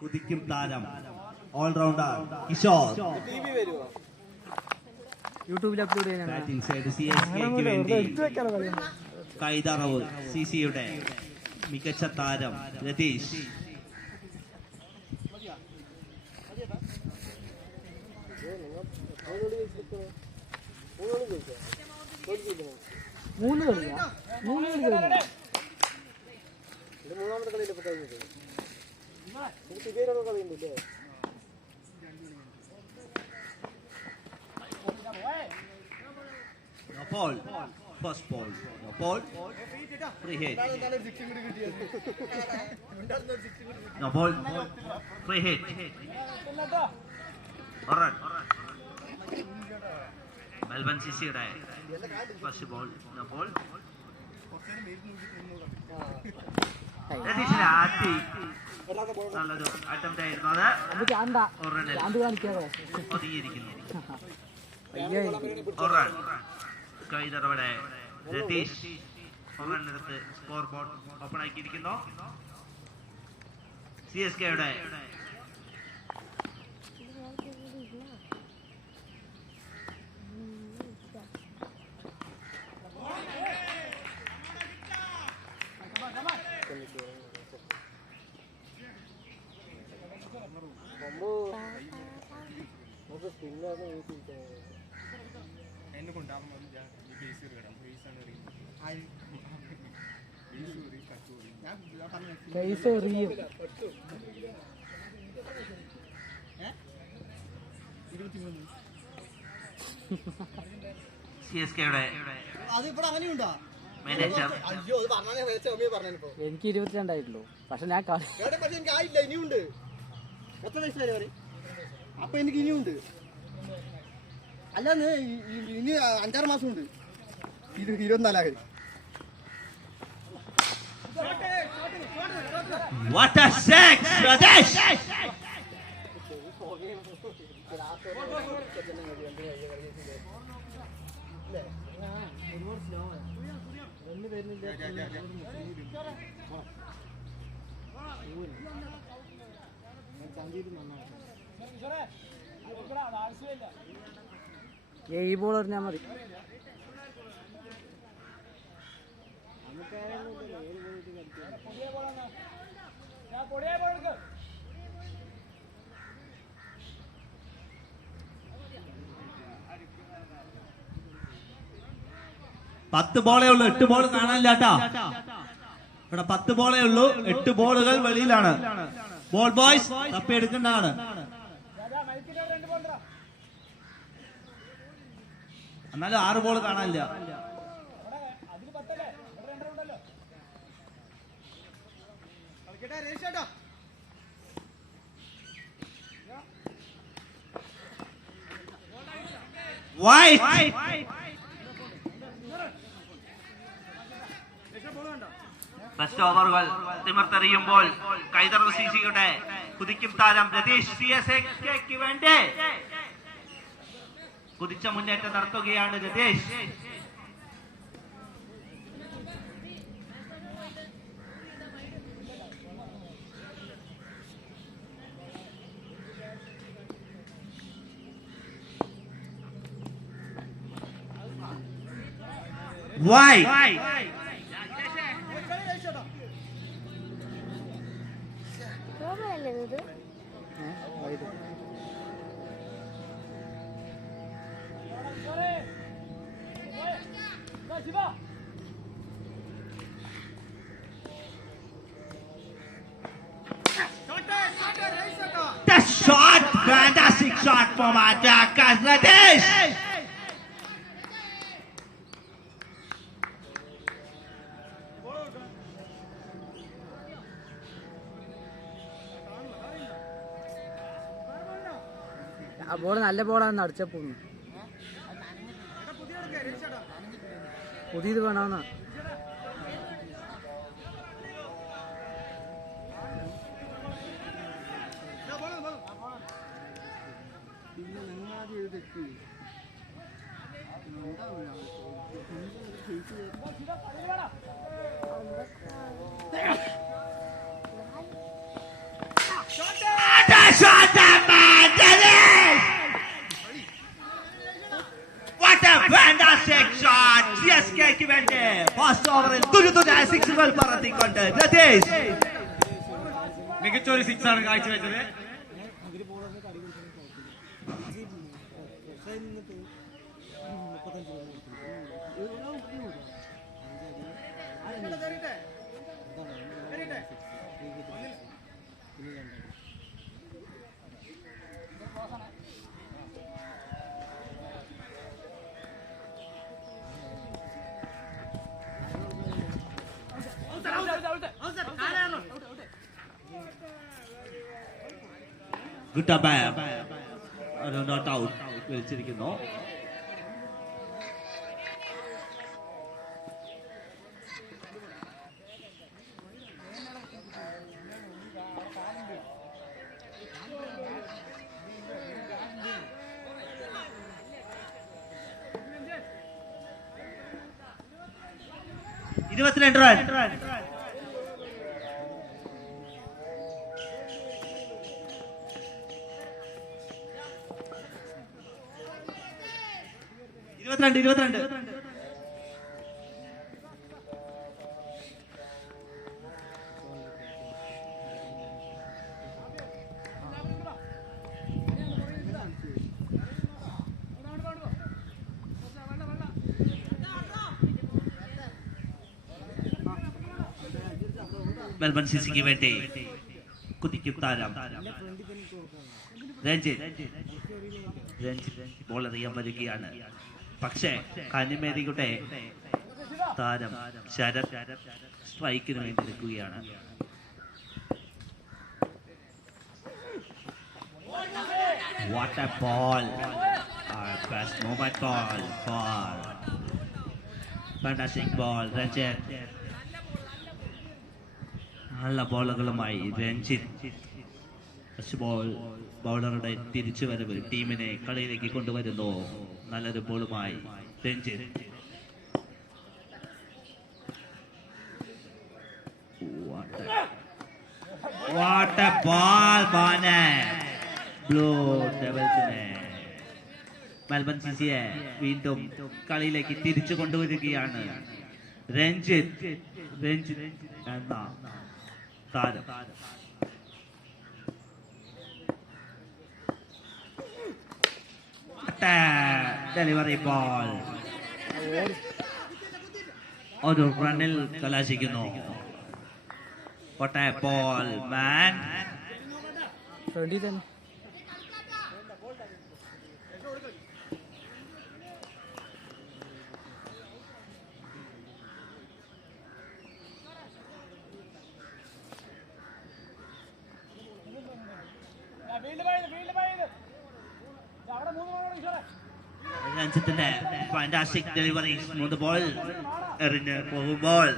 കുതിക്കും താരം ഓൾറൗണ്ടർ കിഷോർ യൂട്യൂബിൽ അപ്ലോഡ് ചെയ്യാൻ ബാറ്റിംഗ് സൈഡ് സിഎസ്കെക്ക് വേണ്ടി കൈതറവ് സിസിയുടെ മികച്ച താരം രതീഷ്. മൂന്നാമത്തെ കളിയിൽ ഇപ്പൊ കഴിഞ്ഞത് കളിയുണ്ടല്ലേ. Ball, first ball, ball, free hit. No ball, free hit. Alright. Melbourne CCയുടെ first ball, no ball. രതീഷിനെ ആട്ടി നല്ലൊരു അറ്റംപ്റ്റ് ആയിരുന്നു. അത് ഒതുങ്ങിയിരിക്കുന്നു. കൈതറവിടെ രതീഷ് ഒരെണ്ണെടുത്ത് സ്കോർ ബോർഡ് ഓപ്പൺ ആക്കിയിരിക്കുന്നു. സിഎസ്കെയുടെ സിഎസ്കെയുടെ മാനേജർ എനിക്ക് 22 ആയിട്ടുള്ളൂ. പക്ഷെ ഞാൻ ഇനിയുണ്ട്. എത്ര വയസ്സുവരെ പറയും? അപ്പൊ എനിക്ക് ഇനിയുണ്ട്. അല്ലാന്ന് ഇനി 5-6 മാസം ഉണ്ട്. 24. What a six, Radesh! ഈ ബോൾ എറിഞ്ഞാൽ മതി. പത്ത് ബോളേ ഉള്ളൂ, 8 ബോൾ കാണാനില്ല കേട്ടാ. ഇവിടെ 10 ബോളേ ഉള്ളൂ, 8 ബോളുകൾ വെളിയിലാണ്. Ball boys തപ്പിയെടുക്കേണ്ടതാണ്. എന്നാലും 6 ബോൾ കാണാനില്ല. ഫസ്റ്റ് ഓവറുകൾ തിമിർത്തെറിയുമ്പോൾ കൈതറവ് സിസിയുടെ കുതിക്കും താരം രതീഷ് സിഎസ്കെക്ക് വേണ്ടി കുതിച്ച മുന്നേറ്റം നടത്തുകയാണ് Ratheesh. The shot, fantastic shot from attacker Radesh. ആ ബോൾ നല്ല ബോളാന്ന് അടിച്ചപ്പോ പുതിയത് വേണമെന്നാ. Shot! സിക്ക് വേണ്ടി ഫസ്റ്റ് ഓവറിൽ തുരുതുരായ സിക്സുകൾ പറത്തിക്കൊണ്ട് രതീഷ് മികച്ചൊരു സിക്സ് ആണ് കാഴ്ചവെച്ചത്. ഗുഡ് നോട്ട് ഔട്ട് വിളിച്ചിരിക്കുന്നു. ഇരുപത്തിരണ്ട് റൺ. ഇരുപത്തിരണ്ട് മെൽബൺ സിസിക്ക് വേണ്ടി കുതിക്കും താരം രഞ്ജിത്ത് ബോൾ എറിയാൻ വരികയാണ്. പക്ഷേ കനിമേരിയുടെ താരം ശരത് സ്ട്രൈക്കിന് വേണ്ടി നിൽക്കുകയാണ്. What a ball! Best moment ball for fantastic ball. Ranjith നല്ല ബോളുകളുമായി രഞ്ജിത്ത് ബൗളറുടെ തിരിച്ചുവരവ് ടീമിനെ കളിയിലേക്ക് കൊണ്ടുവരുന്നു. നല്ലൊരു ബോളുമായി Ranjith. What a ball, Bane! Blue Devilsനെ മെൽബൺ സിസിയെ വീണ്ടും കളിയിലേക്ക് തിരിച്ചു കൊണ്ടുവരികയാണ് രഞ്ജിത്ത് എന്ന താരം. ഡെലിവറി ബോൾ ഒരു റണ്ണിൽ കലാശിക്കുന്നു. What a ball, man! ഫ്രണ്ടിൽ തന്നെ രഞ്ജിത്തിന്റെ ഫാന്റാസ്റ്റിക് ഡെലിവറി സ്മൂത്ത് ബോൾ എറിഞ്ഞ് പോകുമ്പോൾ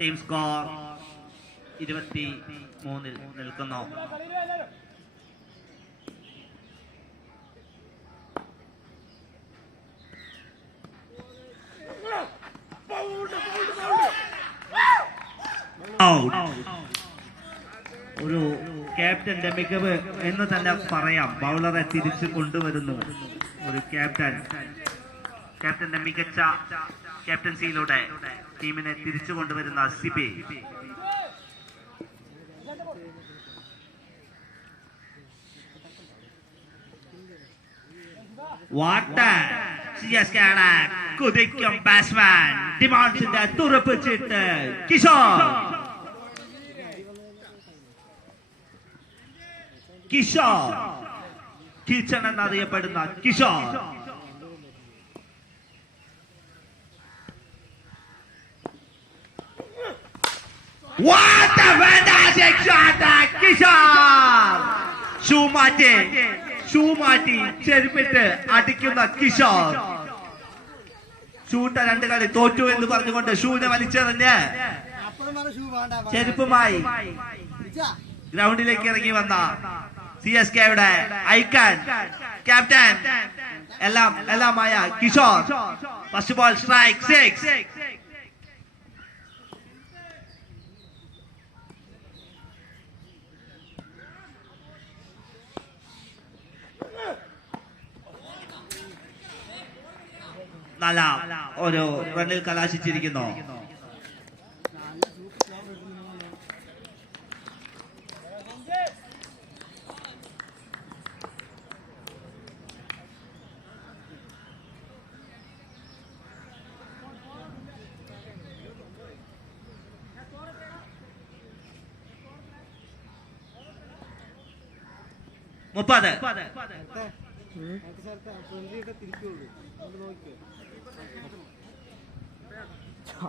ടീം സ്കോർ 23 നിൽക്കുന്നു. ഒരു ക്യാപ്റ്റന്റെ മികവ് എന്ന് തന്നെ പറയാം. ബൗളറെ തിരിച്ചു കൊണ്ടുവരുന്നു ഒരു ക്യാപ്റ്റന്റെ മികച്ച ക്യാപ്റ്റൻസിയിലൂടെ ടീമിനെ തിരിച്ചു കൊണ്ടുവരുന്ന സിബി. കുതിക്കും ബാറ്റ്സ്മാൻ ഡിമാൻഡ്സിന്റെ തുറപ്പിച്ചിട്ട് കിഷോർ കിച്ചൺ എന്നറിയപ്പെടുന്ന Kishore What a fantastic shot, Kishore! Shoe മാറ്റി ചെരുപ്പിട്ട് അടിക്കുന്ന കിഷോർ. ഷൂട്ട 2 കളി തോറ്റു എന്ന് പറഞ്ഞുകൊണ്ട് ഷൂനെ വലിച്ചെറിഞ്ഞ് ചെരുപ്പുമായി ഗ്രൗണ്ടിലേക്ക് ഇറങ്ങി വന്ന CSKയുടെ ഐക്കൺ ക്യാപ്റ്റൻ എല്ലാമായ Kishore. First ball strike 6. Kalam ഒരു റണ്ണിൽ കലാശിച്ചിരിക്കുന്നു. മുപ്പത്.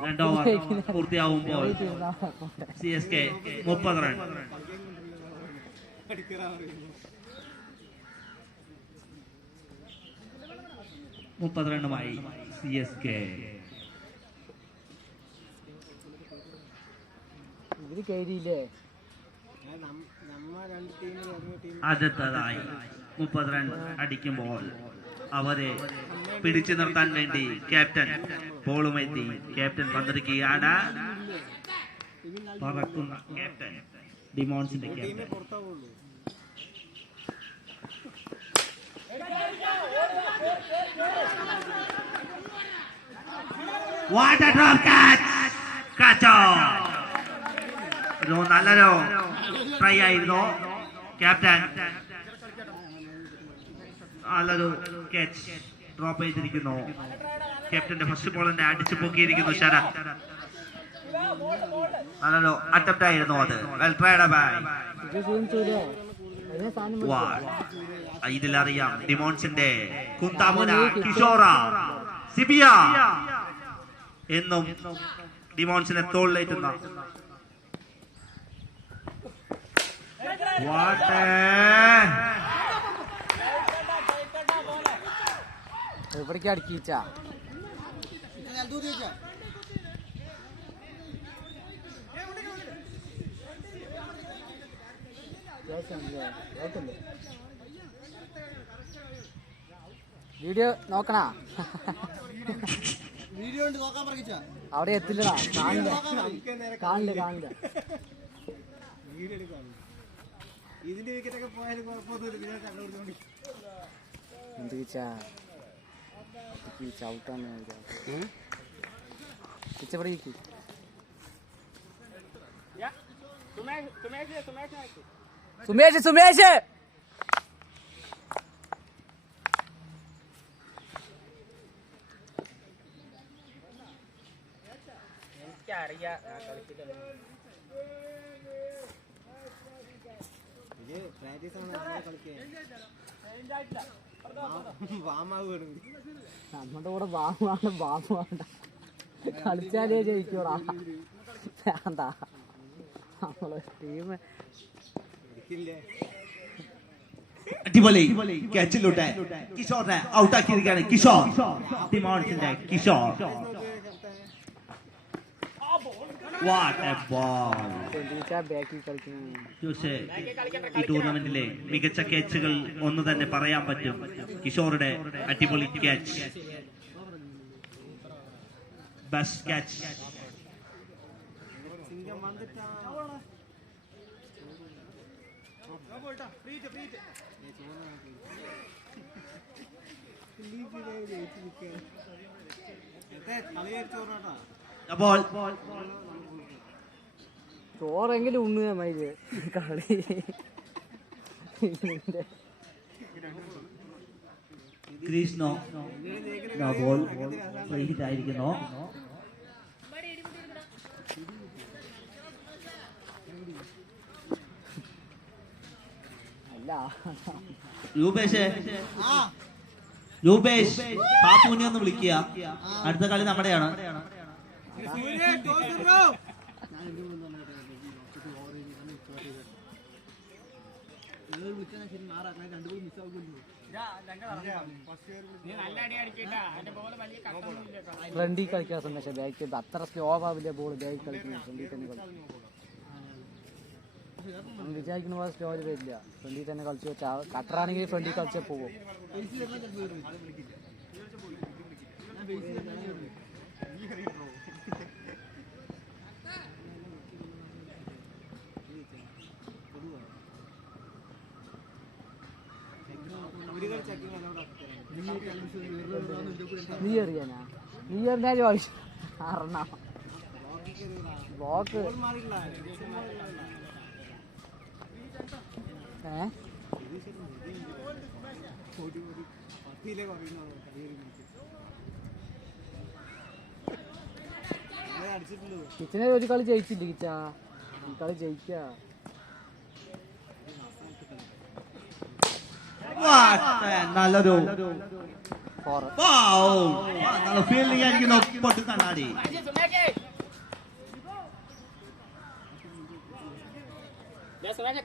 രണ്ടോ ഓവർ പൂർത്തിയാവുമ്പോൾ CSK 30 റൺ. 30 റണ്ണുമായി CSK. ഇതില് കയറിയില്ലേ? അടുത്തതായി 30 റൺ അടിക്കുമ്പോൾ അവരെ പിടിച്ചു നിർത്താൻ വേണ്ടി ക്യാപ്റ്റൻ ബോളുമെത്തി. ക്യാപ്റ്റൻ പന്തെടുക്കുകയാണ്. പറക്കുന്ന ക്യാപ്റ്റൻ ഡിമോൺസിന്റെ ക്യാപ്റ്റൻ. What a drop catch! Catch on! ഒരു നല്ലൊരു ട്രൈ ആയിരുന്നു ക്യാപ്റ്റൻ. നല്ലൊരു ക്യാച്ച് ഡ്രോപ്പ് ചെയ്തിരിക്കുന്നു. ക്യാപ്റ്റന്റെ ഫസ്റ്റ് ബോൾ തന്നെ അടിച്ചു പൊക്കിയിരിക്കുന്നു ശരത്. നല്ലൊരു അറ്റംപ്റ്റ് ആയിരുന്നു അത്. Well tried by. ഇതിലറിയാം ഡിമോൺസിന്റെ കുന്താമുന കിഷോറ സിബിയ എന്നും ഡിമോൺസിനെ തോളിലേറ്റുന്ന എവിടേക്ക് അടിക്കിച്ച വീഡിയോ നോക്കണ വീഡിയോ ഉണ്ട് നോക്കാൻ പറഞ്ഞ അവിടെ എത്തില്ലടാ. കാണില്ല കാണില്ല കാണില്ല. ഇതിന്റെ വിക്കറ്റൊക്കെ പോയാലും കുഴപ്പമൊന്നുമില്ല. ചവിട്ടാന്ന് പിച്ചപ്പടി സുമേഷ് സുമേഷ് എനിക്കറിയാം. നമ്മുടെ കൂടെ ബാമാണ് ബാബുവാണ്ട കളിച്ചാലേ ജയിക്കൂടാ. എന്താ നമ്മള് ടീം അടിപൊളി ക്യാച്ചിലൂടെ കിഷോറിനെ ഔട്ടാക്കിയിരിക്കുകയാണ്. Kishore ഡിമോൺസിന്റെ Kishore. What a ball! ജോഷെ, ഈ ടൂർണമെന്റിലെ മികച്ച ക്യാച്ചുകൾ ഒന്ന് തന്നെ പറയാൻ പറ്റും. കിഷോറുടെ അടിപൊളി ക്യാച്ച്, ബെസ്റ്റ് ക്യാച്ച്. അപ്പോൾ ചോറെങ്കിലും ഉണ്ണുക മയില് കളി. ഗ്രീസ്നോ ബോൾ ഫ്രീ ഹിറ്റ് ആയിരിക്കുന്നു. അല്ല രൂപേഷ് പാപ്പുവിനെ ഒന്ന് വിളിക്കുക. അടുത്ത കളി നമ്മുടെയാണ്. ഫ്രണ്ടിൽ കളിക്കാൻ സന്ദേശം ബാക്ക് അത്ര സ്ലോ ആവില്ല ബോൾ ബാക്ക് കളിക്കുന്നത്. ഫ്രണ്ടിൽ തന്നെ കളിക്കും. വിചാരിക്കുന്ന പോലെ സ്ലോ വരില്ല. ഫ്രണ്ടിൽ തന്നെ കളിച്ചു വെച്ചാൽ കട്ടറാണെങ്കിൽ ഫ്രണ്ടിൽ കളിച്ചാൽ പോകും. നീ എറിയാനാ നീ എന്താ ചോദിച്ചു അറിഞ്ഞ ബ്ലോക്ക് കിച്ചനെ ഒരു കളി ജയിച്ചില്ല കിച്ചാ ഈ കളി ജയിക്ക നല്ലൊരു നല്ല ഫീൽഡിംഗ് ആയിരിക്കുന്നു പൊട്ട് കണ്ണാടി.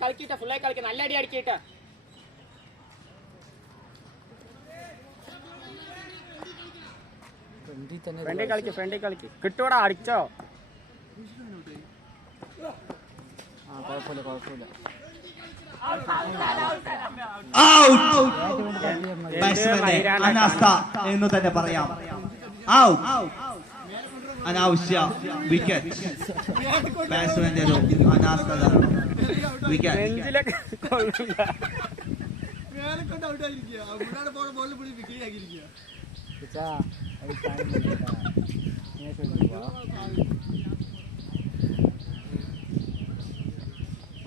കളിക്കിട്ട ഫുള്ളായി കളിക്ക നല്ല അടി അടിക്കിട്ട ഫ്രണ്ടിൽ കളിക്ക് കിട്ടൂടാ അടിച്ചോ. ആ കുഴപ്പമില്ല കുഴപ്പമില്ല അനാസ്ഥ എന്ന് തന്നെ പറയാം. അനാവശ്യ വിക്കറ്റ്. ബാറ്റ്സ്മാന്റെ ഒരു അനാസ്ഥ വിക്കറ്റ്.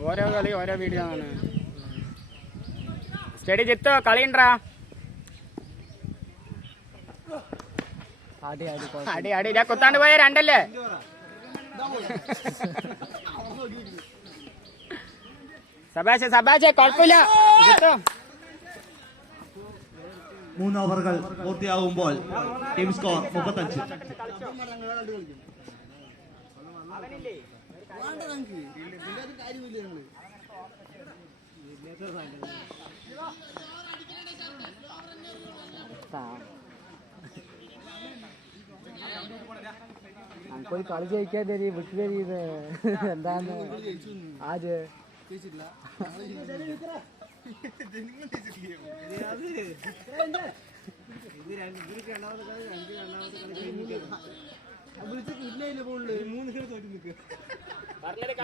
ഓരോ കളി ഓരോ വീഡിയോ ആണ്. സ്റ്റഡി ജിത്തോ കളിയുണ്ടാ അടി അടി ഞാൻ കൊത്താണ്ട് പോയ രണ്ടല്ലേ. സബാഷ് സബാഷ് കുഴപ്പമില്ല. 3 ഓവറുകൾ പൂർത്തിയാകുമ്പോൾ ടീം സ്കോർ 35. നമുക്കൊരു കളി ജയിക്കാൻ തരി വിട്ടു തരീത് എന്താന്ന് ആര്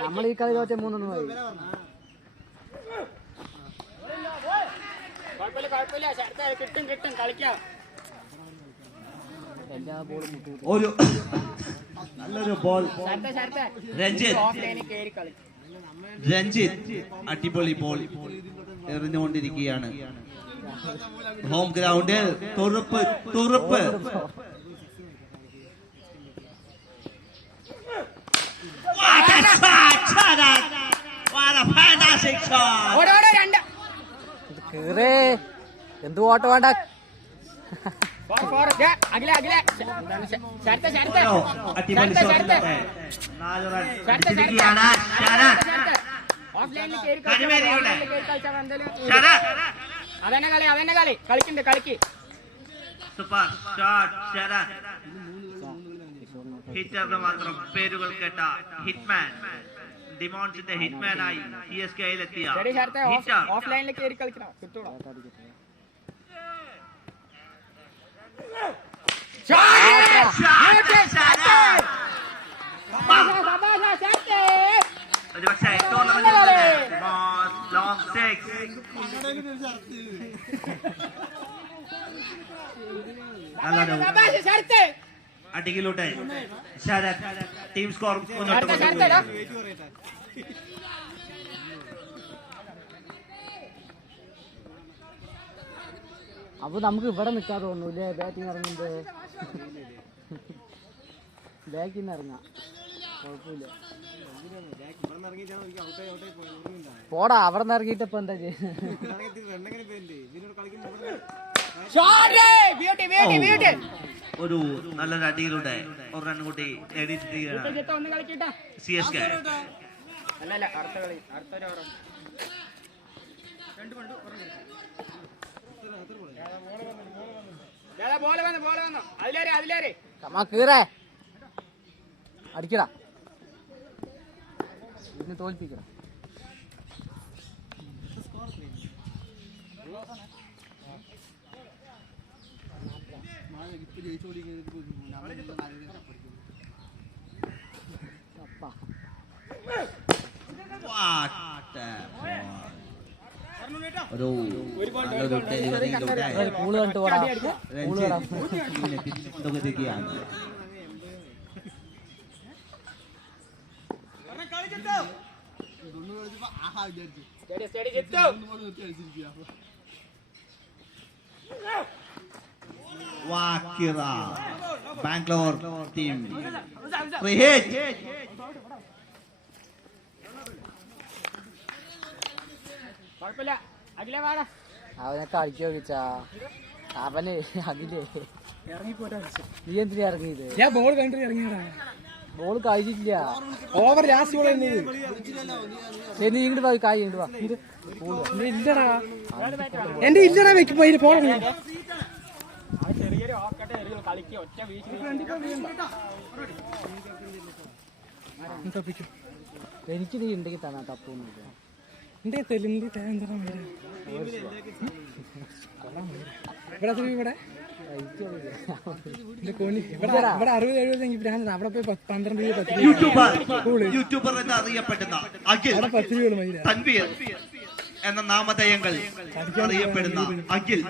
നമ്മൾ ഈ കളി തോറ്റ 3-1 ആയി. കിട്ടും കിട്ടും കളിക്കാം. എല്ലാ ബോളും ഒരു നല്ലൊരു ബോൾ രഞ്ജിത്ത് അടിപൊളി ബോൾ എറിഞ്ഞുകൊണ്ടിരിക്കുകയാണ്. ഹോം ഗ്രൗണ്ടിൽ തുറുപ്പ് തുറുപ്പ്. കേറേ എന്ത് ഓട്ടം വേണ്ട. അതന്നെ കളി അതന്നെ കളി കളിക്കണ്ട് കളിക്ക്. ഹിറ്ററിന് മാത്രം പേരുകൾ കേട്ട ഹിറ്റ്മാൻ ഡിമോൺസിന്റെ ഹിറ്റ്മാനായി CSKയിലെത്തിയ ഓഫ്ലൈനിൽ കയറി കളിക്കണം. കിട്ടൂടാ ഒരുപക്ഷെ ടൂർണമെന്റിൽ ലോങ് സിക്സ്. അടിയിലൂടെ ശരത് ടീം സ്കോർ മുന്നോട്ട് കൊണ്ടുപോകുന്നു. അപ്പൊ നമുക്ക് ഇവിടെ നിൽക്കാൻ തോന്നൂല്ലേ ബാറ്റിംഗ് ഇറങ്ങുമ്പോ. ബാക്കിൽ നിന്ന് ഇറങ്ങാം കുഴപ്പമില്ല. പോടാ അവിടെ നിന്ന് ഇറങ്ങിയിട്ടപ്പോ എന്താ ഒരു നല്ലൊരു അടിയിലൂടെ ഒരു റൺ കൂട്ടി CSK. കീറേ അടിക്കടാ ഇതിനെ തോൽപ്പിക്കടാ. ഒരു നല്ലൊരു ഡെലിവറിയിലൂടെ പൂള് കണ്ടു പോടാ പൂള് ഇങ്ങനെ തിരിച്ചുകൊണ്ടിരിക്കുകയാണ്. സ്റ്റഡി സ്റ്റഡി ജിത്തു വാക്കിറ ബാംഗ്ലൂർ ടീം ഫ്രീ ഹിറ്റ്. കുഴപ്പമില്ല അഖിലേ വാടാ അവനെ കളിക്കോ ചോദിച്ചാ അവന് അഖിലേ നീ എന്തിനാ ഇറങ്ങിയത്? ഞാൻ ബോൾ കണ്ടിട്ട് ഇറങ്ങിയതാ. ബോൾ കഴിച്ചിട്ടില്ല. ഓവർ ലാസ്റ്റ് ബോൾ എന്നത് ശരി നീ ഇങ്ങോട്ട് പോയി കായ് ഇങ്ങോട്ട് വാ. ഇല്ലടാ, എന്റെ ഇല്ലടാ വെക്കുമ്പോ അതിന് പോണം. ചെറിയൊരു ഓക്കട്ടെ കളിക്കുക ഒറ്റ വീശി തപ്പിക്കും. എനിക്ക് നീ ഉണ്ടെങ്കിൽ തന്നെ തപ്പൊന്നുമില്ല. എന്റെ തെലുങ്ക് ഇവിടെ ഇവിടെ എന്റെ കോണി ഇവിടെ 60-70 ബ്രാൻഡ് അവിടെ പോയി 12 രൂപ 10 യൂട്യൂബർ എന്ന് അറിയപ്പെടുന്ന അഖിൽ 10 രൂപ മതി. തൻവീർ എന്ന നാമധേയങ്ങൾ അറിയപ്പെടുന്ന അഖിൽ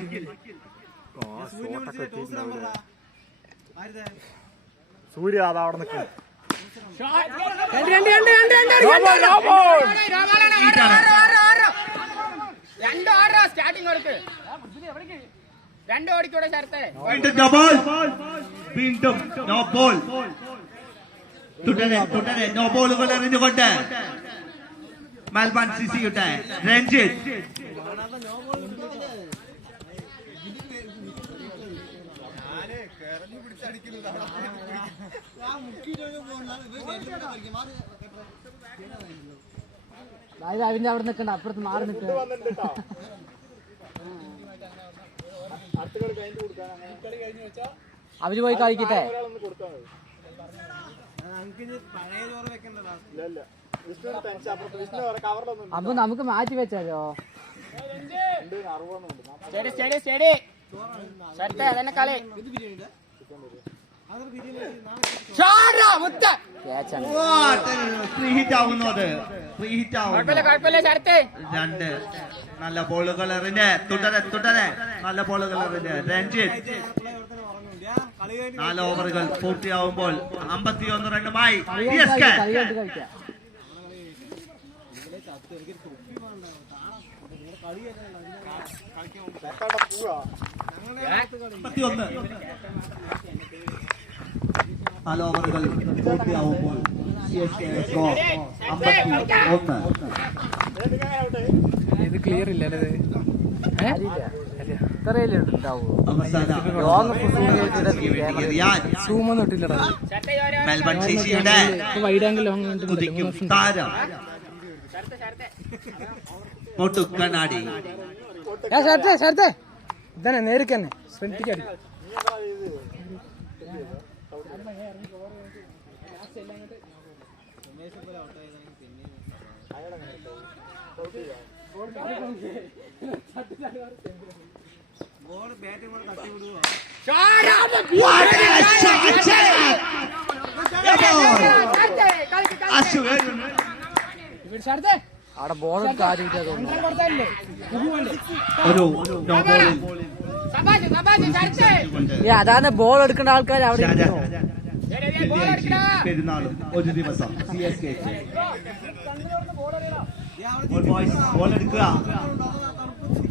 സൂര്യ അതാ അവിടെ നിൽക്കുന്നത്. സ്റ്റാർട്ടിങ് കൊടുക്ക് 2 ഓടിക്കൂടെ ചേർത്തേ വീണ്ടും നോ ബോൾ, വീണ്ടും നോ ബോൾ. തുടരെ തുടരെ നോ ബോളുകൾ എറിഞ്ഞുകൊണ്ട് മെൽബൺ സിസിയുടെ രഞ്ജിത്ത് അവന്റെ അവിടെ നിൽക്കണ്ട, അപ്പുറത്ത് മാറി നിൽക്ക. അവര് പോയി കളിക്കട്ടെ. അപ്പൊ നമുക്ക് മാറ്റി വെച്ചാലോ? സ്റ്റഡി സ്റ്റഡി സ്റ്റഡി ചേർത്തേ അതന്നെ കളി മുത്ത ഫ്രീ ഹിറ്റ് ആവുന്നത്, ഫ്രീ ഹിറ്റ് ആവുന്നു. കുഴപ്പമില്ല ചേർത്തേ 2 നല്ല ബോളുകൾ എറിഞ്ഞ് തുടരെ തുടരെ നല്ല ബോളുകൾ എറിഞ്ഞ് രഞ്ജിത്ത് 4 ഓവറുകൾ പൂർത്തിയാവുമ്പോൾ 51 റണ്ണുമായി CSK. കളിയായിട്ട് കളിക്കാം. 51 4 ഓവറുകൾ പൂർത്തിയാവുമ്പോൾ CSK സ്കോർ 51. ഇത് ക്ലിയർ ഇല്ല അല്ലേ? ഇത്രയല്ലേ ഉണ്ടാവൂ? അവസാന റിയാൻ സൂമൊന്നും ഇട്ടില്ലടാ. മെൽബൺ സിസിയുടെ വൈഡ് ആംഗിൾ ലോങ് കുതിക്കും താരം പൊട്ടു കണ്ണാടി. ഇതന്നെ നേരിക്ക് തന്നെ ശ്രദ്ധിക്കടി. അവിടെ ബോൾ കാര്യമില്ല തോന്നുന്നു. ഒരു നോ ബോളിൽ അതാണ് ബോൾ എടുക്കേണ്ട ആൾക്കാർ അവിടെ ഇരിക്കുന്നു. പെരുന്നാളും ഒരു ദിവസം CSK ബോൾ എടുക്കുക,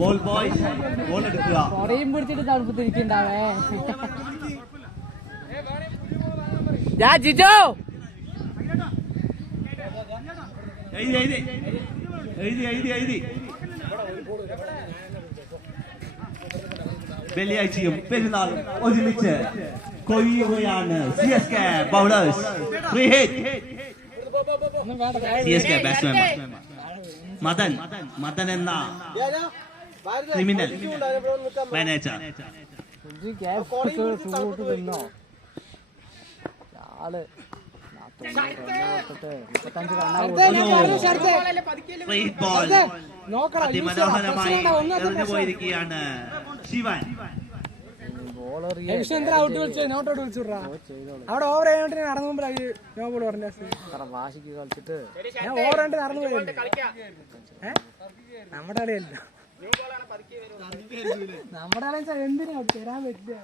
ബോൾ ബോയ്സ് ബോൾ എടുക്കുക. കൊടയും പിടിച്ചിട്ട് തണുപ്പത്തിരിക്കണ്ടാവേ. ഞാൻ ജിജോ എഴുതി എഴുതി എഴുതി എഴുതി എഴുതി. വെള്ളിയാഴ്ചയും പെരുന്നാളും ഒരുമിച്ച് കൊയ്യുകയാണ് CSK bowlers. Free hit CSK batsman Madan എന്ന ക്രിമിനൽ മാനേജർ. തിന്നോ ആള് 35 ഫ്രീ ഹിറ്റ് ബോൾ അതിമനോഹരമായി എറിഞ്ഞു പോയിരിക്കുകയാണ് ശിവൻ. ഔട്ട് വിളിച്ചു നോട്ട് ഔട്ട് വിളിച്ചുടാ. അവിടെ ഓവർ ആയിട്ട് നടന്നു പോകുമ്പോൾ നോ ബോൾ പറഞ്ഞ വാശിക്ക് കളിച്ചിട്ട് ഞാൻ ഓവർ ആയിട്ട് നടന്നു പോയി. നമ്മുടെ കളിയല്ല. നമ്മുടെ ആളെ എന്തിനാ തരാൻ പറ്റില്ല.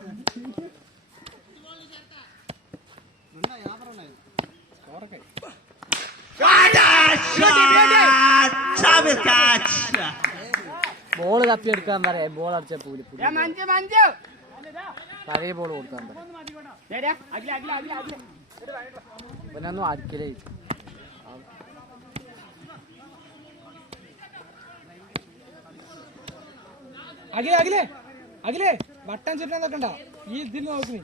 ബോള് തപ്പിയെടുക്കാൻ പറയാം. ബോൾ അടിച്ച പൂലി മഞ്ജു മഞ്ജു പഴയ ബോൾ കൊടുക്കാൻ പറയാം. പിന്നെ ഒന്നും അടിക്കലേ. അഖിലേ അഖിലേ അഖിലേ വട്ടം ചുറ്റാൻ നോക്കണ്ട, ഈ ഇതിൽ നോക്കുന്നേ.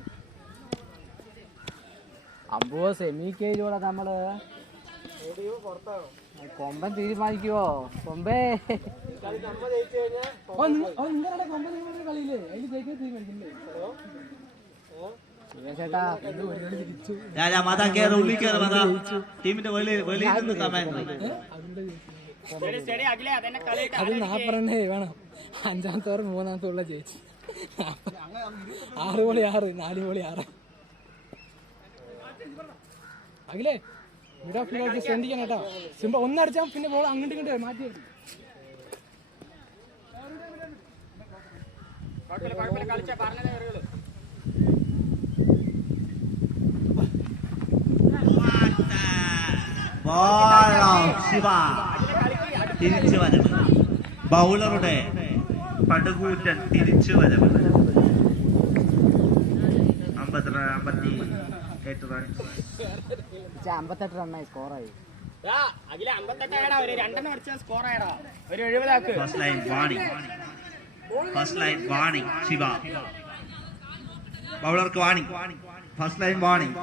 അമ്പോ സെമി കേയിലൂടെ നമ്മള് കൊമ്പൻ തീരുമാനിക്കുവോ? കൊമ്പേ നിങ്ങളുടെ കൊമ്പൻ കളിയില്ലേ അതിൽ ജയിക്കാൻ തീരുമാനിക്കില്ലേ ചേട്ടാ? രാജാ മാതാ കയറി ഉള്ളിൽ കയറി മാതാ. ടീമിന്റെ വെളിയിൽ നിന്ന് കമാൻഡ്. അത് നാപ്പറണ്ടേ വേണം. അഞ്ചാമത്തെ ഓവർ മൂന്നാമത്തെ ഉള്ള ജയിച്ചു. 6 ബോളി 6, 4 ബോളി 6. അഖിലേ മിഡ് ഓഫ് കളിക്ക് ശ്രദ്ധിക്കണം കേട്ടോ. സിംബ ഒന്നടിച്ചാൽ പിന്നെ ബോൾ അങ്ങോട്ട് ഇങ്ങോട്ട് മാറ്റി വെക്കും. ശിവ തിരിച്ചു വരവ്. ബൗളറുടെ പടുകൂറ്റൻ തിരിച്ചു വരവ്. 58 റൺസ്. 58 റണ്ണായി സ്കോറായി. അഖില 58 ഒരു 2 അടിച്ച സ്കോർ ആയടാ. ഒരു 70 ആക്ക്. First line warning. ശിവ ബൗളർക്ക് വാണിംഗ്. First line warning.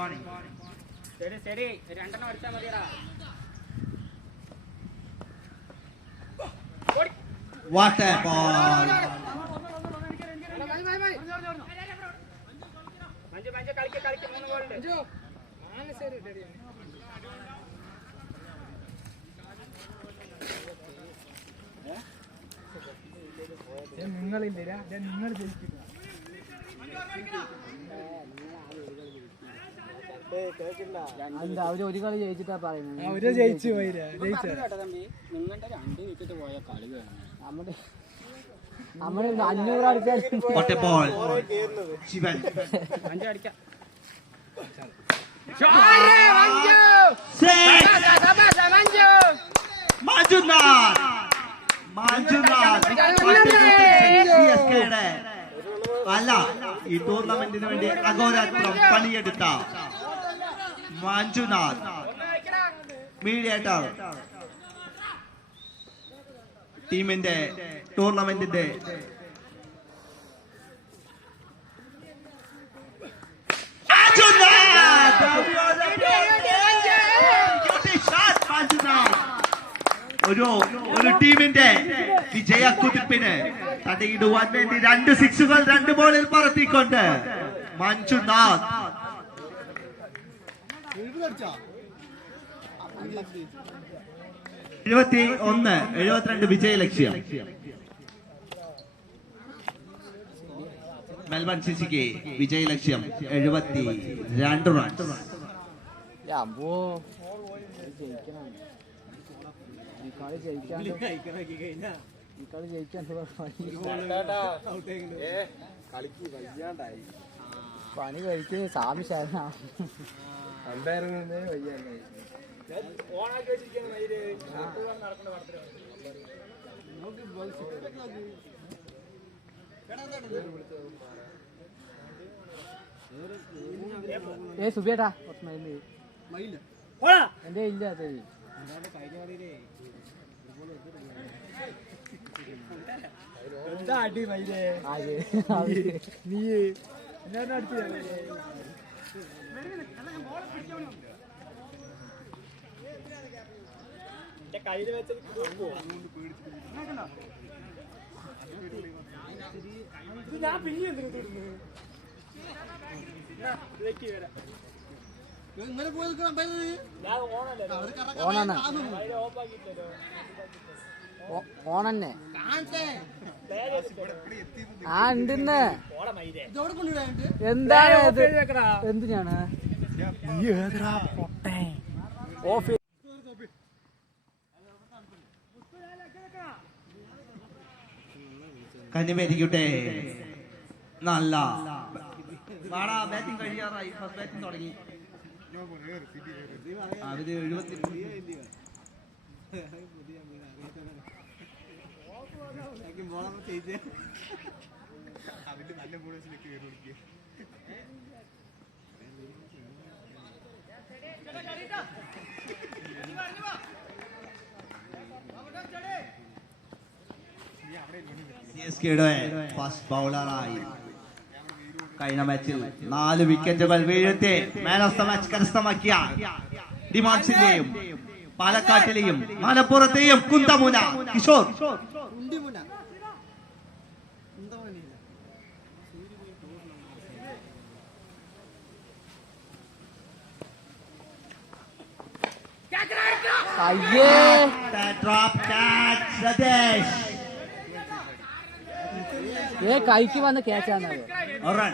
ശരി 2 അടിച്ചാ മതിയടാ. What a ball! മഞ്ജു കളിക്ക് 3 ഗോളുണ്ട്. നിങ്ങളില്ല നിങ്ങൾ ജയിക്കും. എന്താ അവര് ഒരു കളി ജയിച്ചിട്ടാ പറയുന്നത്? അവര് ജയിച്ചു പോയി. ജയിച്ച നിങ്ങളുടെ 2 വിക്കറ്റ് പോയ കളി നമ്മള് 500 അടിച്ചാൽ What a ball! Shivan Manju അടിക്കാം. അല്ല, ഈ ടൂർണമെന്റിന് വേണ്ടി അഘോരാത്രം പണിയെടുത്ത മഞ്ജുനാഥ് മീഡിയേറ്റർ ടീമിന്റെ ടൂർണമെന്റിന്റെ ഒരു ടീമിന്റെ വിജയക്കുതിപ്പിന് തടയിടുവാൻ വേണ്ടി 2 സിക്സുകൾ 2 ബോളിൽ പറത്തിക്കൊണ്ട് മഞ്ജുനാഥ് 71-72 വിജയലക്ഷ്യം. മെൽബൺ സിസിക്ക് വിജയലക്ഷ്യം 72 റൺസ്. അമ്പോ ജയിക്കണം. ഈ കളി ജയിക്കാൻ പണി കഴിക്കുന്ന സ്വാമി ശരണ. സുബിയേട്ടാ എന്റെ ഇല്ല ശരി. എന്താ അടി മയിലേ നീ എല്ലാവരും അടിച്ചു. കയ്യിൽ വെച്ചത് ഞാൻ പിന്നെ എന്തിനു ഓണന്നെ ആ ഉണ്ടെന്ന്. എന്താണ് എന്തിനാണ് ഓഫ് കന്നിമേരിക്കട്ടെ. നല്ല വാടാ, ബാറ്റിംഗ് കഴിയാറായി. ഫസ്റ്റ് ബാറ്റിംഗ് തുടങ്ങി. അവര് 70 CSKയുടെ ഫസ്റ്റ് ബൗളറായി കഴിഞ്ഞ മാച്ചിൽ 4 വിക്കറ്റുകൾ വീഴ്ത്തി മാൻ ഓഫ് ദ മാച്ച് കരസ്ഥമാക്കിയ ഡിമാൻസിന്റെയും പാലക്കാട്ടിലെയും മലപ്പുറത്തെയും കുന്തമുന കിഷോർ. അയ്യേ Drop catch, Radesh. കൈക്ക് വന്ന ക്യാച്ചാണത്. A run.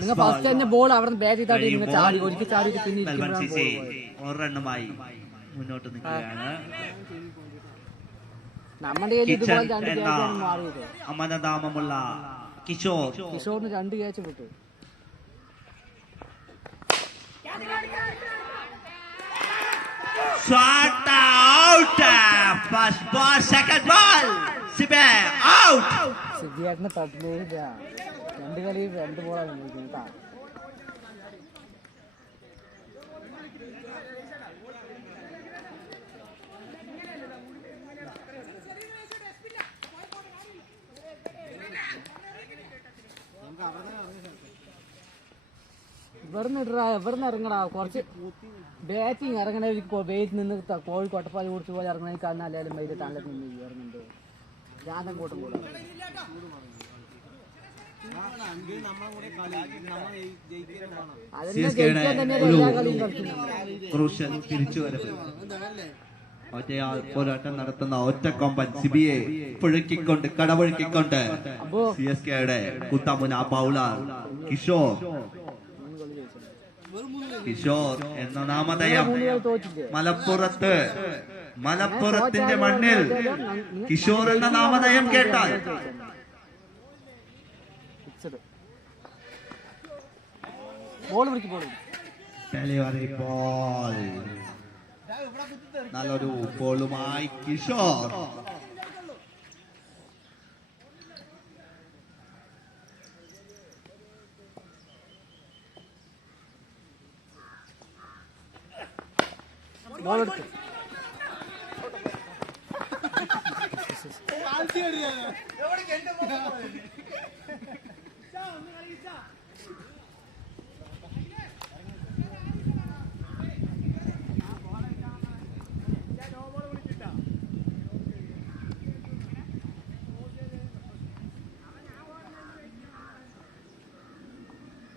നിങ്ങൾ ഫസ്റ്റ് തന്നെ ബോൾ അവിടെ നിന്ന് ബാറ്റ് ചെയ്താൽ നിങ്ങൾ ചാടി ഒരിക്കൽ ചാടിയിട്ട് പിന്നെ മെൽബൺ ഇരിക്കുമ്പോഴാണ് സിസി ball പോയത്. ഒരെണ്ണമായി മുന്നോട്ട് നിൽക്കുകയാണ്. നമ്മുടെ കയ്യിൽ ഇതുപോലെ കിച്ചൺ 2 എന്ന ക്യാച്ചാണ് മാറിയത്. അമനനാമമുള്ള കിഷോർ. കിഷോറിന് 2 ക്യാച്ച് വിട്ടു. Shot out. First ball, second ball. Sibe out. സിദ്ധിയാട്ടിന് തട്ടില്ല. 2 കളിയിൽ 2 ബോളാണ് കേട്ടാ. ഇവിടുന്ന് ഇറങ്ങടാ. കുറച്ച് ബാറ്റിങ് ഇറങ്ങണ വെയിറ്റ് നിന്ന് കോഴി കൊട്ടപ്പാൽ കുടിച്ച് പോലെ ഇറങ്ങണ കാണാലും വൈകിട്ട് തള്ളത്തിൽ നിന്ന് ഇറങ്ങുന്നുണ്ട്. ജാതം കൂട്ടം കൂടെ അതിനെ ജയിക്കാൻ തന്നെ എല്ലാ കളിയും കളിക്കുന്നുണ്ട്. ക്രൂഷ്യൽ തിരിച്ചുവരവ്. ഒറ്റയാൾ പോരാട്ടം നടത്തുന്ന ഒറ്റക്കൊമ്പൻ സിബിയെ പുഴക്കിക്കൊണ്ട് കടപുഴക്കിക്കൊണ്ട് CSKയുടെ കുത്തമുന ബൗളർ കിഷോർ. കിഷോർ എന്ന നാമധേയം മലപ്പുറത്തിന്റെ മണ്ണിൽ കിഷോർ എന്ന നാമധേയം കേട്ടാൽ ഡെലിവറി ബോൾ. നല്ലൊരു ബോളുമായി കിഷോർ.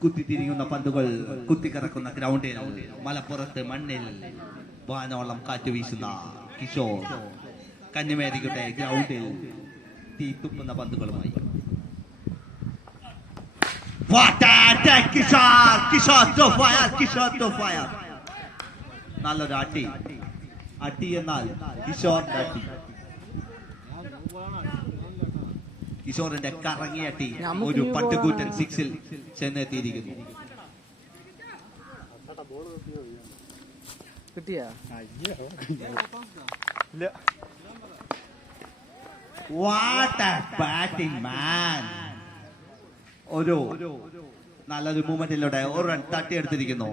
കുത്തിത്തിരിയുന്ന പന്തുകൾ കുത്തിക്കറക്കുന്ന ഗ്രൗണ്ടിൽ മലപ്പുറത്ത് മണ്ണിൽ വാനോളം കാറ്റ് വീശുന്ന കിഷോർ കന്യമേരിയുടെ ഗ്രൗണ്ടിൽ തീത്തുപ്പുന്ന പന്തുകളുമായി. നല്ലൊരു അട്ടി എന്നാൽ കിഷോറിന്റെ അട്ടി. കിഷോറിന്റെ കറങ്ങിയട്ടി ഒരു പട്ടുകൂറ്റൻ 6-ൽ ചെന്നെത്തിയിരിക്കുന്നു. കിട്ടിയാ വാട്ട് എ ബാറ്റിംഗ് മാൻ. ഒരു നല്ലൊരു മൂവ്മെന്റിലൂടെ ഒരു റൺ തട്ടിയെടുത്തിരിക്കുന്നു.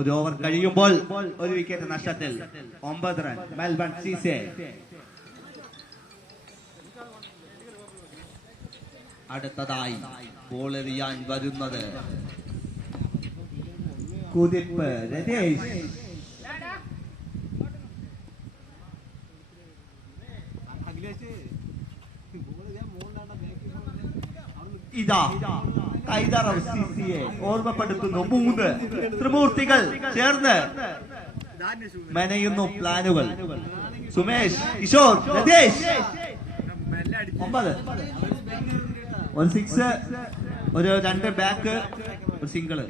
ഒരു ഓവർ കഴിയുമ്പോൾ 1 വിക്കറ്റ് നഷ്ടത്തിൽ 9 റൺ മെൽബൺ സിസി. അടുത്തതായി ബോൾ എറിയാൻ വരുന്നത് കുതിപ്പ് രതീഷ്. ഇതാ കൈതറവ് സിസിയെ ഓർമ്മപ്പെടുത്തുന്നു. 3 ത്രിമൂർത്തികൾ ചേർന്ന് മെനയുന്നു പ്ലാനുകൾ. സുമേഷ്, കിഷോർ, രതീഷ്. 9 ഒരു 6, ഒരു 2 ബാക്ക്, ഒരു സിംഗിള്.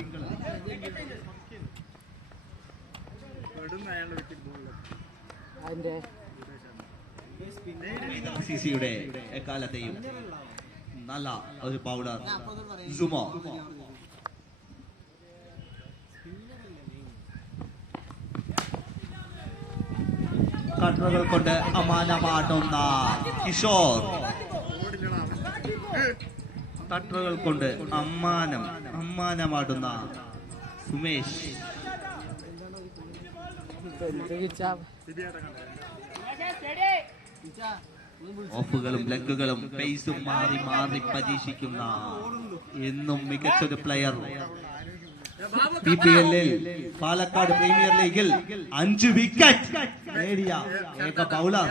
അതിന്റെ സിസിയുടെ എക്കാലത്തെയും നല്ല ഒരു ബൗളർ സുമോ. കട്ടറുകൾ കൊണ്ട് അമാനമാടുന്ന കിഷോർ. കട്ടറുകൾ കൊണ്ട് അമ്മാനമാടുന്ന സുമേഷ്. ഓഫുകളും ലെഗുകളും പേസും മാറി മാറി പരീക്ഷിക്കുന്ന എന്നും മികച്ചൊരു പ്ലെയർ. PPL പാലക്കാട് പ്രീമിയർ ലീഗിൽ 5 വിക്കറ്റ് നേടിയ ഏക bowler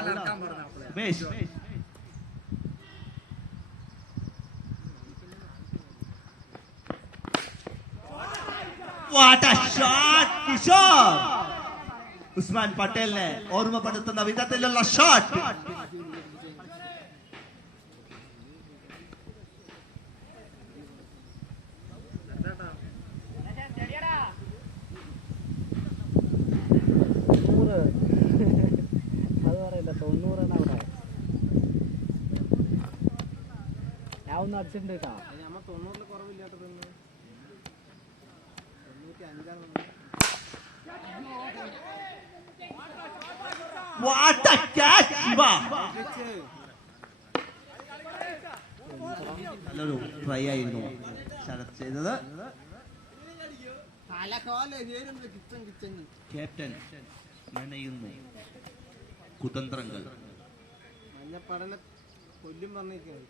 Sumesh. What a shot, Kishore. Usman പട്ടേലിനെ ഓർമ്മപ്പെടുത്തുന്ന വിധത്തിലുള്ള ഷോട്ട്. അത് പറയണ്ട 90 അവിടെ ഞാൻ ഒന്ന് അടിച്ചിട്ടുണ്ട് കേട്ടോ. What a catch, Shiva. നല്ലൊരു ട്രൈ ആയിരുന്നു ശരത് ചെയ്തത്. ക്യാപ്റ്റൻ മെനയുന്നു കുതന്ത്രങ്ങൾ. കൊല്ലും വന്നേക്കാണ്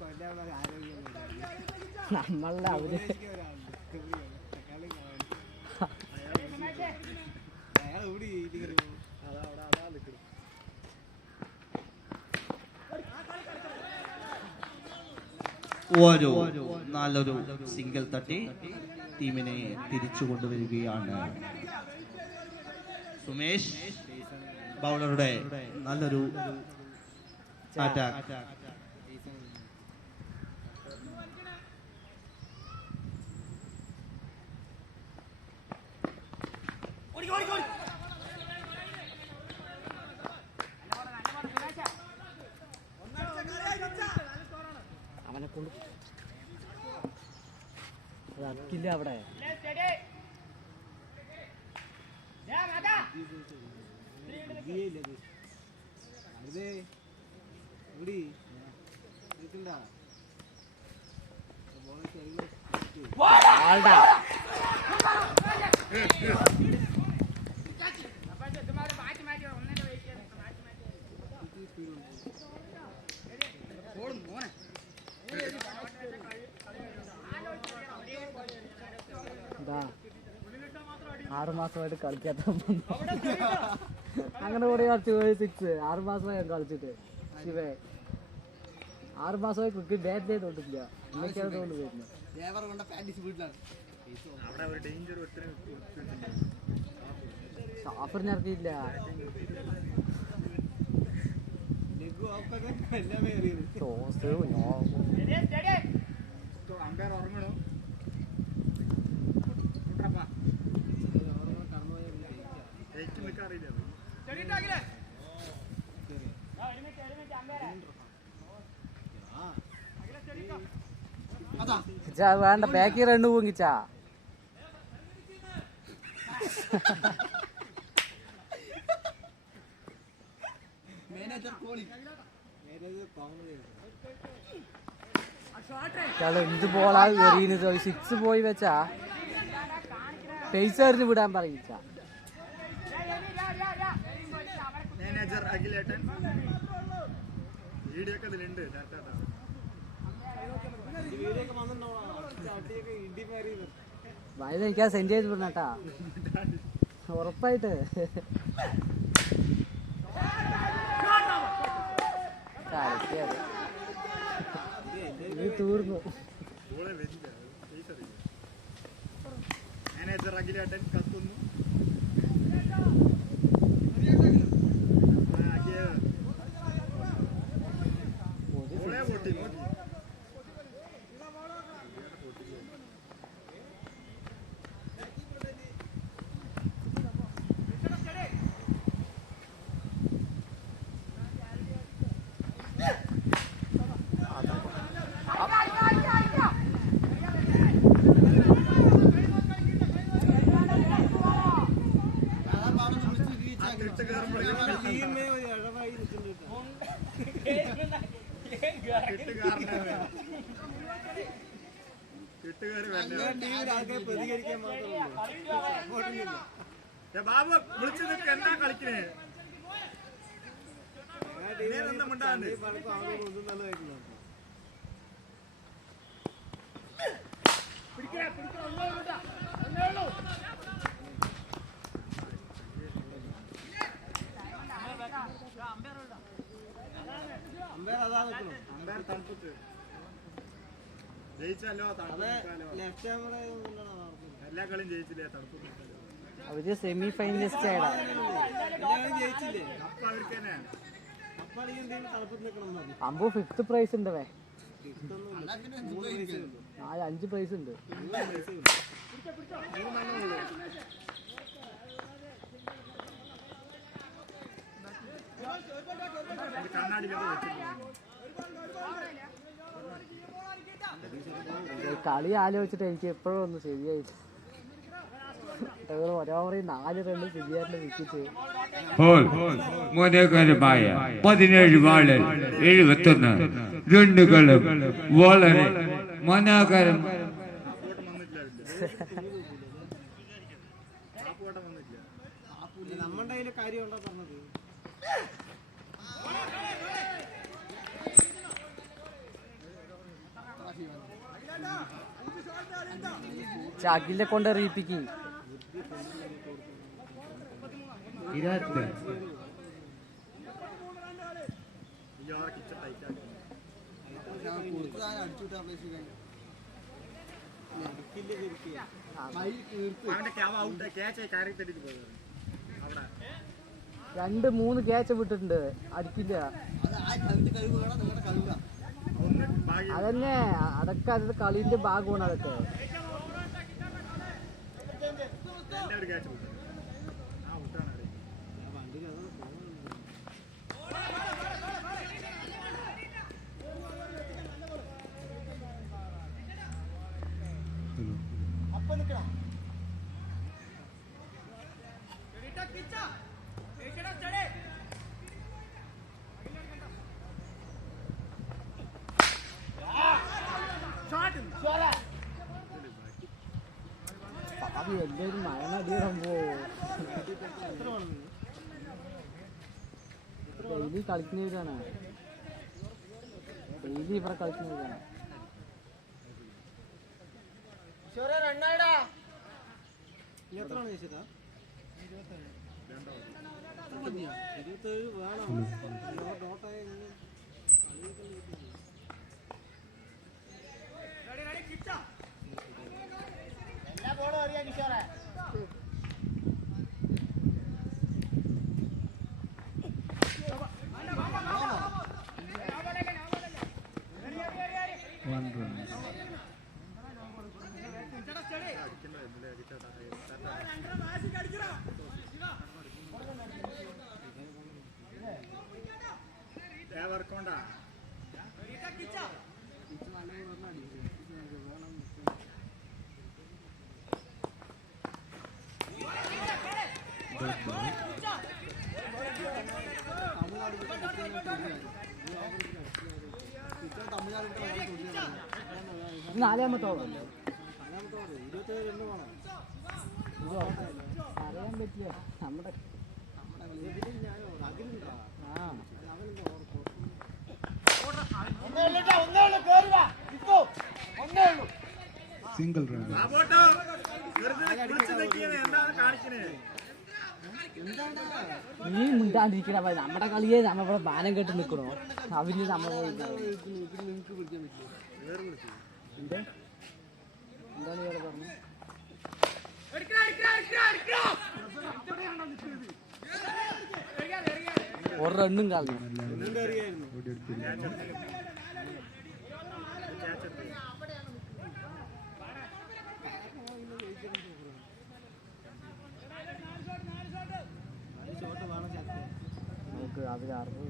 കൊല്ലാനുള്ള ആരോഗ്യം നമ്മളുടെ അവര് ഒരു നല്ലൊരു സിംഗിൾ തട്ടി ടീമിനെ തിരിച്ചു കൊണ്ടുവരികയാണ് സുമേഷ്. ബൗളറുടെ നല്ലൊരു അറ്റാക്ക്. അവനെ കൊണ്ട് അക്കില്ല അവിടെ. ഇതാ 6 മാസമായിട്ട് കളിക്കാത്ത അങ്ങനെ കൂടെ കളിച്ചു 6 മാസമായി ഞാൻ കളിച്ചിട്ട്. ശിവേ 6 മാസമായി ക്രിക്കറ്റ് ബാറ്റ് ചെയ്തോണ്ടില്ല. എന്നൊക്കെയാണ് കൊണ്ട് വരുന്നത്. ഷാഫർ നടത്തിയില്ല. ടോസ് അമ്പയർ ഉറങ്ങണോ? വേണ്ട ബാക്കി റണ്ണ് പോങ്ങിച്ചാ. എന്ത് ബോളാ എറിയുന്നത്. 6 പോയി വെച്ചാ പൈസ എറിഞ്ഞ് വിടാൻ പറയിച്ചാ. മാനേജർ അഖിലേട്ടൻ വീഡിയോ ഒക്കെ ഇതിലുണ്ട്. വയലിക്കാൻ സെൻഡ് ചെയ്ത് വിടണട്ടാ ഉറപ്പായിട്ട്. ഇത് തീർന്നു. മാനേജർ അഖിലേട്ടൻ കത്തുന്നു. ഇട്ട് കയറുമ്പോഴേക്കും ബാബു വിളിച്ചു നിൽക്ക് എന്താ കളിക്കണേ എന്താ മിണ്ടാണ്ട് അമ്പയർ തണുപ്പത്ത് ജയിച്ചല്ലോ എല്ലാ കളിയും ജയിച്ചില്ലേ തണുപ്പ് അവര് സെമി ഫൈനലിസ്റ്റ് ആയടാ. അപ്പൊ അവർക്ക് തന്നെ അമ്പോ 5th പ്രൈസ് ഉണ്ട് വേ. 5 പ്രൈസ് ഉണ്ട്. കണ്ണാടി കളി ആലോചിച്ചിട്ട് എനിക്ക് എപ്പോഴും ഒന്നും ശരിയായിട്ട് ഒരോവറി 4 റണ്ണ് ശരിയായിട്ട് വിക്കറ്റ്. മനോഹരമായ 17 വാളിൽ 71 റണ്ണുകളും വളരെ മനോഹരം. നമ്മുടെ കയ്യിൽ കാര്യം ഉണ്ടോ പറഞ്ഞത് അഖിലെ കൊണ്ട് റീപ്പിക്ക് 20 2-3 ക്യാച്ച് വിട്ടിട്ടുണ്ട്. അടിക്കില്ല. അതന്നെ അതൊക്കെ അത് കളിന്റെ ഭാഗമാണ്. അതൊക്കെ എല്ലാവരും മഴനടിയിടാൻ ഡെയിലി കളിക്കുന്നവരാണ്. ഡെയിലി ഇവിടെ കളിക്കുന്നവരാണ്. നാലാമത്തെ ഓവറല്ലേ? അറിയാൻ പറ്റില്ല നമ്മുടെ സിംഗിൾ റൺ. നീ മിണ്ടാണ്ടിരിക്കണ നമ്മുടെ കളിയെ നമ്മളിവിടെ ബാനം കെട്ട് നിക്കണോ? അവര് നമ്മളെ എന്താണ് ഇയാള് പറഞ്ഞു? ഒരു റണ്ണും കളഞ്ഞു. നമുക്ക് അതിൽ 60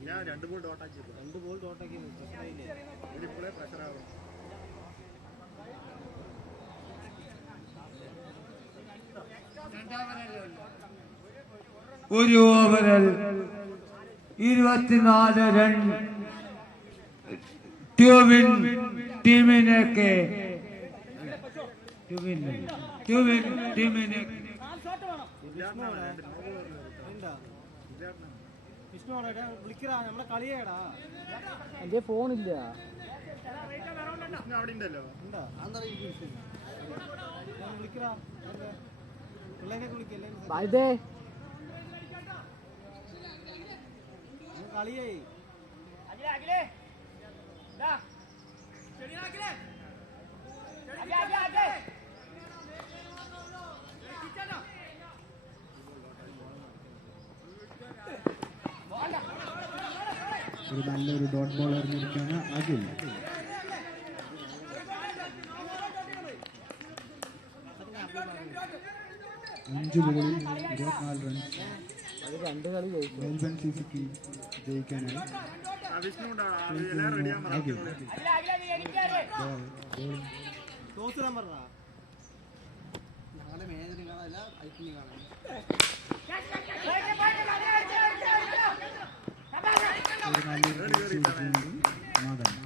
ഇല്ല ഞാൻ 2 ബോൾ ഡോട്ടാക്കി 2 ബോൾ ഡോട്ടാക്കി ഇപ്പോഴേ പ്രഷറാകും. ഒരു ഓവറിൽ 24 റൺ ട്യൂവിൻ ടീമിനൊക്കെ നമ്മളെ കളിയേടാ എന്റെ ഫോണില്ല. അവിടെ ഉണ്ടല്ലോ വിളിക്കടാ പിള്ളേരെ വിളിക്കല്ലേ വലുതേ കളിയായി ഒരു നല്ലൊരു ഡോട്ട് ബോൾ എറിഞ്ഞിരിക്കുകയാണ് അഖിൽ. 5 ബോളിൽ 24 റൺസ്. അത് 2 കളി ജയിച്ചു. മെൽബൺ സിസിക്ക് ജയിക്കാനായി അഖിൽ തോസ് നമ്പറാ ഞങ്ങളുടെ മേജർ കാണാനല്ല ഐ കാണാൻ ഒരു നല്ലൊരു സമാധാനം.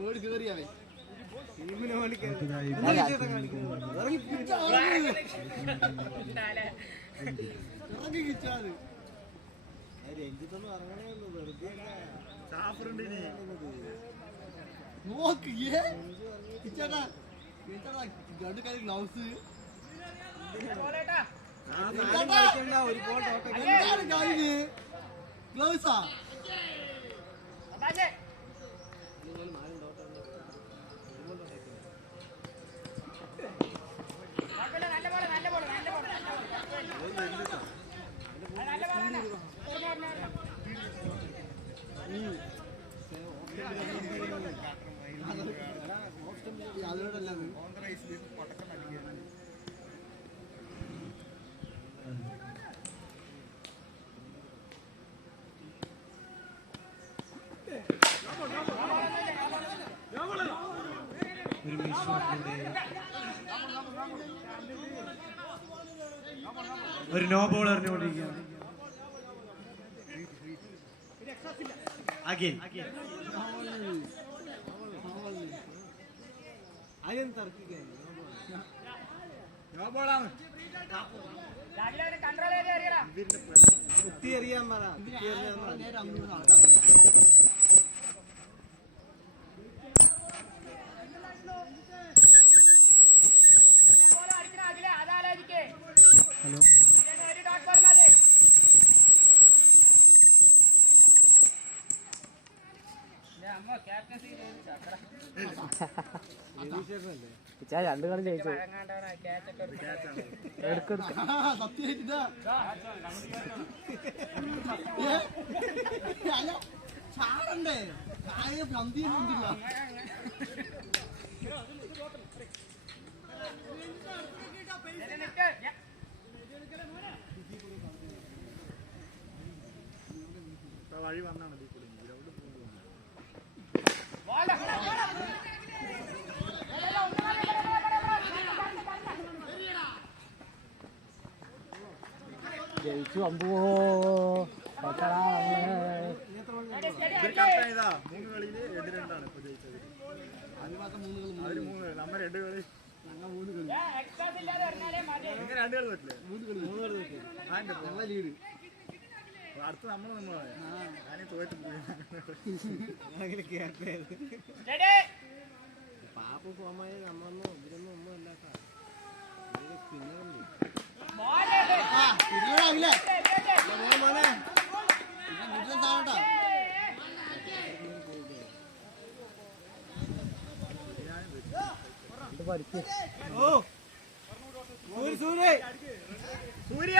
വീട് കയറിയാവേ അടുത്തതായി ഇറങ്ങി കിച്ചാത് രഞ്ജിത്തൊന്നും ഇറങ്ങണേ ഉള്ളൂ വെറുതെ നോക്ക് കിച്ചാട്ടാ രണ്ട് കൈ ഗ്ലൗസ് ഒരു ബോൾ ഡോട്ടാക്കി എന്താണ് കഴിഞ്ഞ് ഗ്ലൗസാ അതിനോടല്ലത് ഒരു മിസ്വാക്കിലൂടെ ഒരു നോ ബോൾ എറിഞ്ഞുകൊണ്ടിരിക്കുകയാണ് അഖിൽ. അതിന് തർക്കിക്കാൻ ബോളാണ് കുത്തി എറിയാൻ പറ കുത്തി എറിയാൻ പറ നേരെ അങ്ങോട്ട് നടക്കാം ഹലോ ഇച്ചാ 2 കളി ജയിച്ചു. എടുക്കെടുക്ക സത്യമായിട്ടാ ചാടണ്ടേ കായ പന്തിയൊന്നുമില്ല വഴി വന്നാണ് ജയിച്ചു. അമ്പോ പത്തടാ ഇതാ 3 കളിയില് 2-2 ഇപ്പൊ ജയിച്ചത്. അവര് 3 നമ്മ 2 കളി ഇങ്ങനെ 2 കളി പറ്റില്ലേ 3 കളി പറ്റില്ല ലീഡ് അടുത്ത് നമ്മള് ഞാനീ തോറ്റ് പോയി പാപ്പ പോമായ നമ്മളൊന്നും ഇതിലൊന്നും ഒന്നും അല്ലാത്ത പഠിച്ചു. സൂര്യ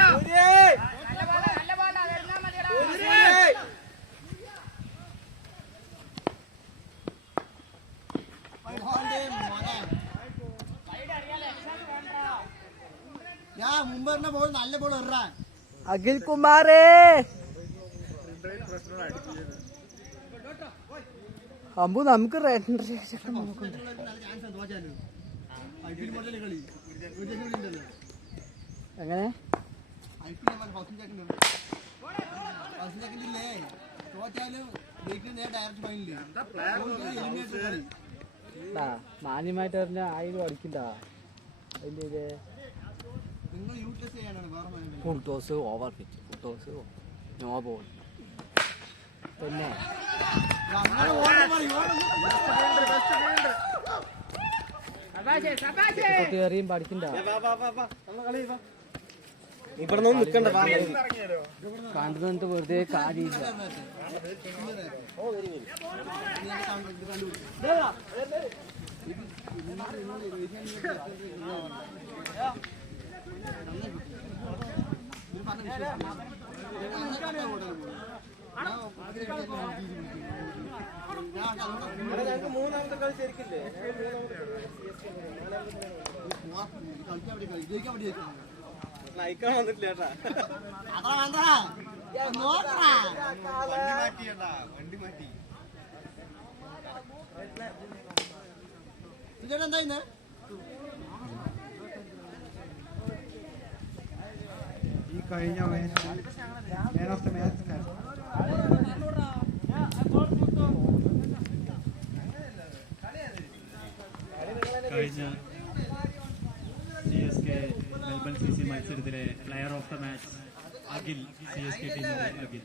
ഞാൻ മുമ്പ് ബോൾ നല്ല ബോൾ എറാൻ അഖിൽ കുമാറേ പ്രശ്നമായിട്ട് അമ്പു നമുക്ക് റെഡ് നല്ല ചാൻസ് തോറ്റാലും IPL മോഡലിലെ കളി ഒരു ജനം ഉണ്ടല്ലോ എങ്ങനെ IPL ഹൗസിംഗ് ജാക്കില്ലേ തോറ്റാലും ജയിക്കുന്ന ഡയറക്റ്റ് ഫൈനലിൽ കളി മാന്യമായിട്ട് പറഞ്ഞ 1000 അടിക്കണ്ട അതിന്റെ ഇത് നിങ്ങൾ യൂട്ടിലൈസ് ചെയ്യാനാണ് വേറെ full toss over pitch full toss no ball പിന്നെ അങ്ങനെ ഓടണം കയറിയും പഠിക്കണ്ട കണ്ടു നിന്നിട്ട് വെറുതെ കാര്യമില്ല മൂന്നാമത്തെ കളി ശരിക്കില്ലേ നയിക്കാൻ വന്നിട്ടില്ല ചേട്ടാ വണ്ടി മാറ്റി എന്താ ഇന്ന് ഈ കഴിഞ്ഞ match man of the match കഴിഞ്ഞ CSK മെൽബൺ CC മത്സരത്തിലെ player of the match Akhil CSK ടീമിലെ അഖിൽ